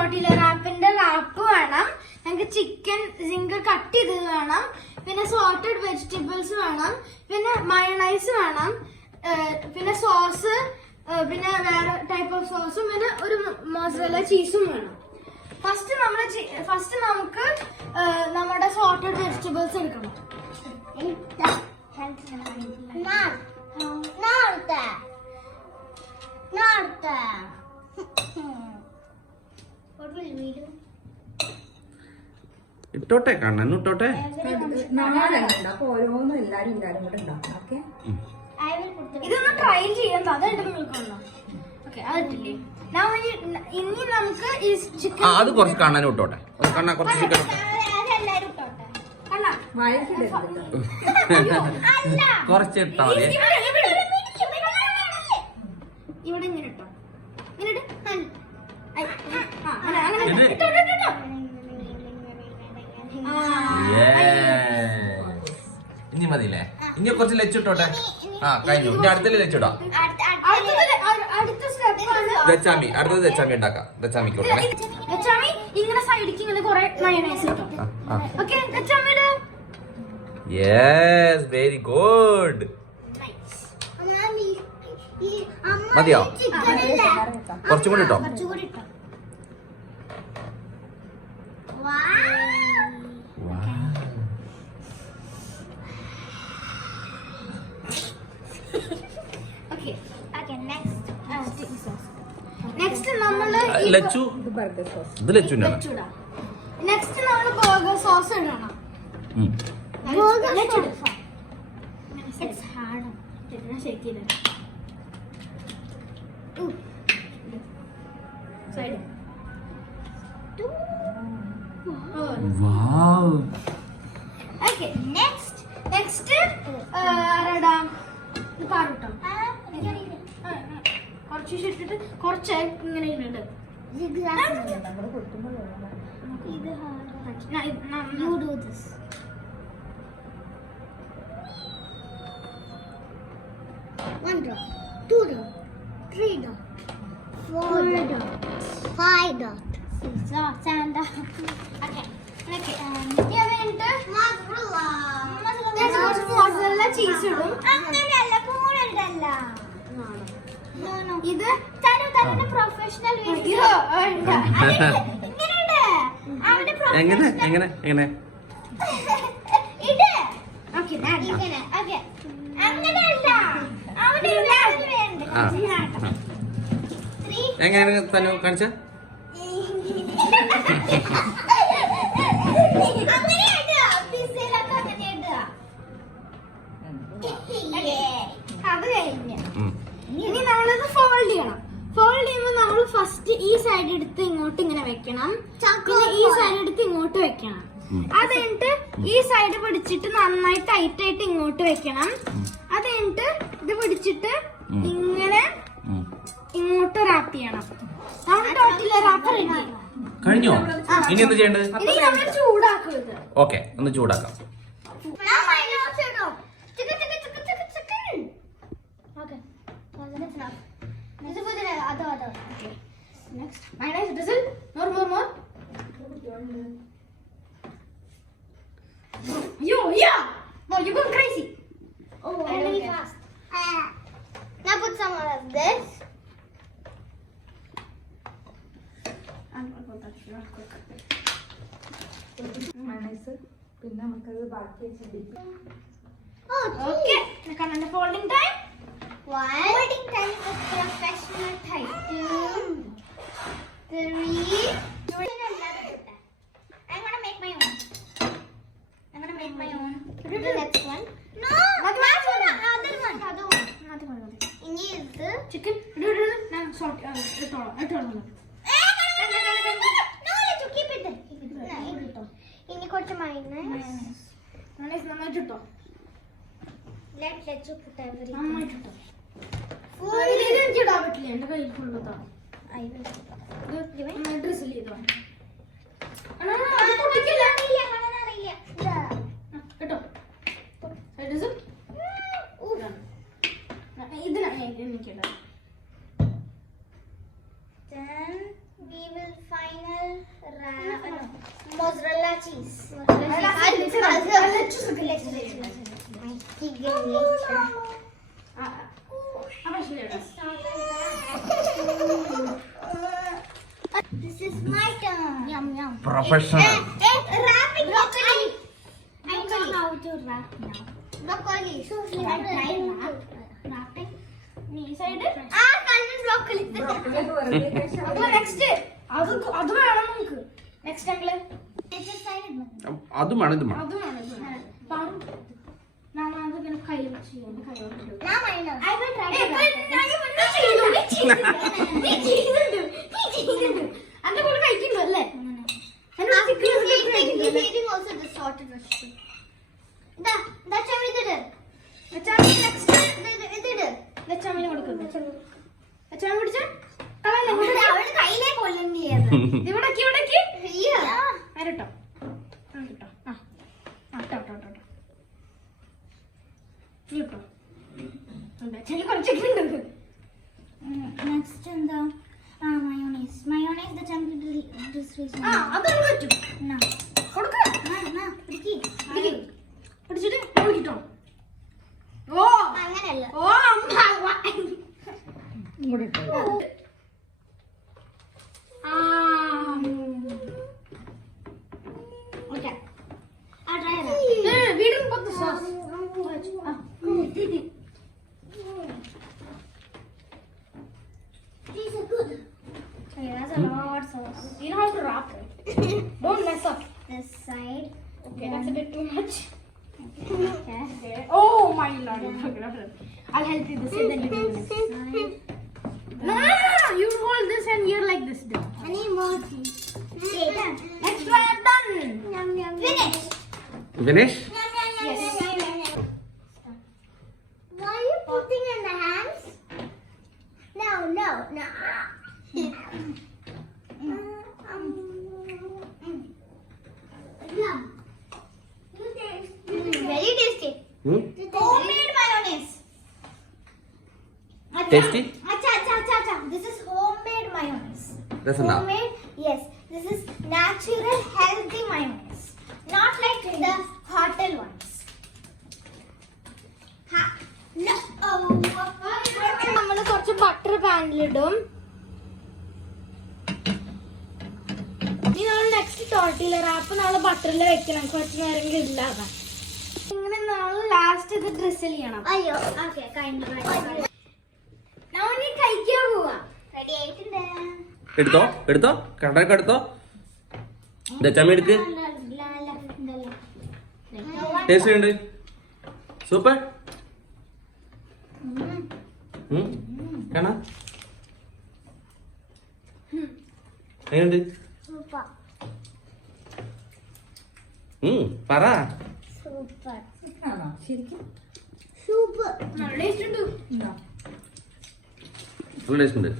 Tortilla റാപ്പിന്റെ rap വേണം, ഞങ്ങൾക്ക് chicken zinc cut ചെയ്തത് വേണം, പിന്നെ സോർട്ടഡ് വെജിറ്റബിൾസ് വേണം, പിന്നെ മയണൈസ് വേണം, പിന്നെ സോസ്, പിന്നെ വേറെ ടൈപ്പ് ഓഫ് സോസും, പിന്നെ ഒരു മോസറല്ല ചീസും വേണം. ഫസ്റ്റ് നമുക്ക് നമ്മുടെ സോർട്ടഡ് വെജിറ്റബിൾസ് എടുക്കണം. ഇട്ടോട്ടെ കണ്ണൻ ഇട്ടോട്ടെ. അപ്പൊ ഓരോന്നും എല്ലാരും കൂടെ ഉണ്ടാക്കണം. ഓക്കെ, ഇതൊന്ന് ട്രൈ ചെയ്യാൻ അതായിട്ട് അതിട്ടില്ലേ. ഇനി നമുക്ക് ഈ ചിക്കൻ അത് കുറച്ച് കണ്ണനും ഇട്ടോട്ടെ. കണ്ണ കുറച്ച് ചിക്കൻ കുറച്ച് ഇട്ടാ മതി. ഇവിടെ ഇങ്ങനെ ഇട്ടോ, ഇങ്ങനെ ഇനി മതിയില്ലേ? ഇനി കുറച്ച് ലച്ചിട്ടോട്ടെ. കഴിഞ്ഞു. ഇനി അടുത്ത ലച്ചിടാം. ദച്ചാമി, അടുത്തത് ദച്ചാമി ഉണ്ടാക്കാം. ദച്ചാമിക്ക് കൊടുക്കണേ. ഇങ്ങനെ സൈഡിക്ക് ഇങ്ങനെ കുറെ മയോണൈസ് ഇട്ടോ. ഓക്കേ, ദച്ചാമി ഇട്. Yes, very good. മതിയോ? കുറച്ചും കൂടി ഇട്ടോ. നെക്സ്റ്റ് നമ്മള് ലച്ചു, ഇത് ലച്ചുവിന്റെ നെക്സ്റ്റ് നമ്മള് ബർഗർ സോസ് ഇടണം. നെക്സ്റ്റ് ആരാടാ കാറുട്ടോ. കുറച്ച് ഇട്ടിട്ട് കുറച്ച് ഇങ്ങനെ ഇടുന്നുണ്ട്. One dot, 2 dot, 3 dot, 4 dot, 5 dot, 6 dot, 7 dot. Okay. Mozzarella cheese ഇടും. അങ്ങനെയല്ല, കൂടല്ല. ഇത് പ്രൊഫഷണൽ വീഡിയോ. എങ്ങനെ എങ്ങനെ എങ്ങനെ എങ്ങനെ തന്നെ കാണിച്ച അത് കഴിഞ്ഞു. ഇനി നമ്മളിത് ഫോൾഡ് ചെയ്യണം. ഫോൾഡ് ചെയ്യുമ്പോൾ നമ്മൾ ഫസ്റ്റ് ഈ സൈഡ് എടുത്ത് ഇങ്ങോട്ട് ഇങ്ങനെ വെക്കണം, പിന്നെ ഈ സൈഡ് എടുത്ത് ഇങ്ങോട്ട് വെക്കണം. അത് കഴിഞ്ഞിട്ട് ഈ സൈഡ് പിടിച്ചിട്ട് നന്നായി ടൈറ്റ് ആയിട്ട് ഇങ്ങോട്ട് വെക്കണം. അത് കഴിഞ്ഞിട്ട് ഇത് പിടിച്ചിട്ട് ഇങ്ങനെ ഇങ്ങോട്ട് റാപ്പ് ചെയ്യണം. നമ്മുടെ ടോട്ടിലെ റാപ്പ് റെഡി കഴിഞ്ഞോ? ഇനി എന്ത് ചെയ്യേണ്ടത്? ഇനി നമ്മൾ ചൂടാക്കും. ഇത് ഓക്കെ, ഒന്ന് ചൂടാക്കാം. Next, mayonnaise drizzle. More. Yeah. No, you're going crazy. Oh, really fast. Now put some of this. I'm going to put that real quick. mayonnaise. പിന്നെ നമുക്കത് ബാക്കി വെച്ചിട്ട്. Okay. Now come on the folding time. Folding time is professional time. 2, 3. I'm gonna make my own. The next one. No. Other one. Ini is the chicken. No. Salt. It all. No, let's keep it there. Ini korchu mayonnaise. Mayonnaise namma jutto. Let's put everything. Namma jutto. Full. Idin jida pattiല്ല എൻ്റെ കയ്യിൽ full ഉള്ളതാ. I will. ഇത് drizzle ചെയ്തോ. അണ്ണാ അത് പൊട്ടിക്കില്ല. അങ്ങനെ അറിയില്ല. കേട്ടോ. Drizzle. ഇതിനാണ് എനിക്കിടാം. Then we will finally This is my turn. Yum yum. Professional. Wrapping broccoli. I know how to wrap now. Broccoli. So wrapping. Knee side. Broccoli. ബ്രോക്കലിയൊക്കെ വെറുതെ കഴിച്ചാൽ അപ്പൊ next. അത് വേണം നമുക്ക്. Next angle. അതും വേണം ഇതും വേണം. അത് വേണം. ഞാൻ അത് പിന്നെ കൈ വെച്ച് ചെയ്യണം. കൈ വെച്ച്. I will try. അന്റെ കൂടെ കഴിക്കുന്നു അല്ലേ? നെക്സ്റ്റ് എന്താ? മയോണൈസ്. മയോണൈസ് ദ ടെമ്പറേച്ചർ അതാണ് പറ്റും. പിടിച്ചിട്ട് കിട്ടോ? ഓ അങ്ങനെയല്ല. ഓ ഇങ്ങോട്ട് ഇട്ടോ. ഓക്കെ. വീടും പത്ത് sauce. These are good. Okay, that's a lot of sauce. You know how to wrap it. Don't mess up. This side. Okay, that's a bit too much. Okay. Oh my lord. I'll help you this way, then you do this. No. You hold this and you're like this. I need more. Next one done. Finish. Finish? Yes. Why are you putting in the hands? No. Very tasty. Homemade mayonnaise. Tasty? Acha. This is homemade mayonnaise. That's enough. Homemade, yes. This is natural, healthy mayonnaise. Not like the hotel ones. നമ്മള് കുറച്ച് butter പാനിലിടും. ഇനി നമ്മൾ next tortilla rap നമ്മള് ബട്ടറിൽ വെക്കണം കുറച്ച് നേരം ഇല്ലാതെ. ഇങ്ങനെ നമ്മൾ ലാസ്റ്റ് ഇത് ഡ്രിസിൽ ചെയ്യണം. അയ്യോ ഓക്കെ കഴിഞ്ഞു. നമ്മൾ കഴിക്കാൻ പോവാ. റെഡി ആയിട്ടുണ്ട്. എടുത്തോ കടക്ക് എടുത്തോ. ചമ്മി എടുക്ക്. ടേസ്റ്റ് ഉണ്ട്. സൂപ്പർ. കാണാ എങ്ങനെയുണ്ട്? സൂപ്പർ. പറ. സൂപ്പർ. ആണോ ശരിക്കും? സൂപ്പർ. നല്ല ടേസ്റ്റ് ഉണ്ട്. ഉണ്ടോ? ഫുൾ ടേസ്റ്റ് ഉണ്ട്.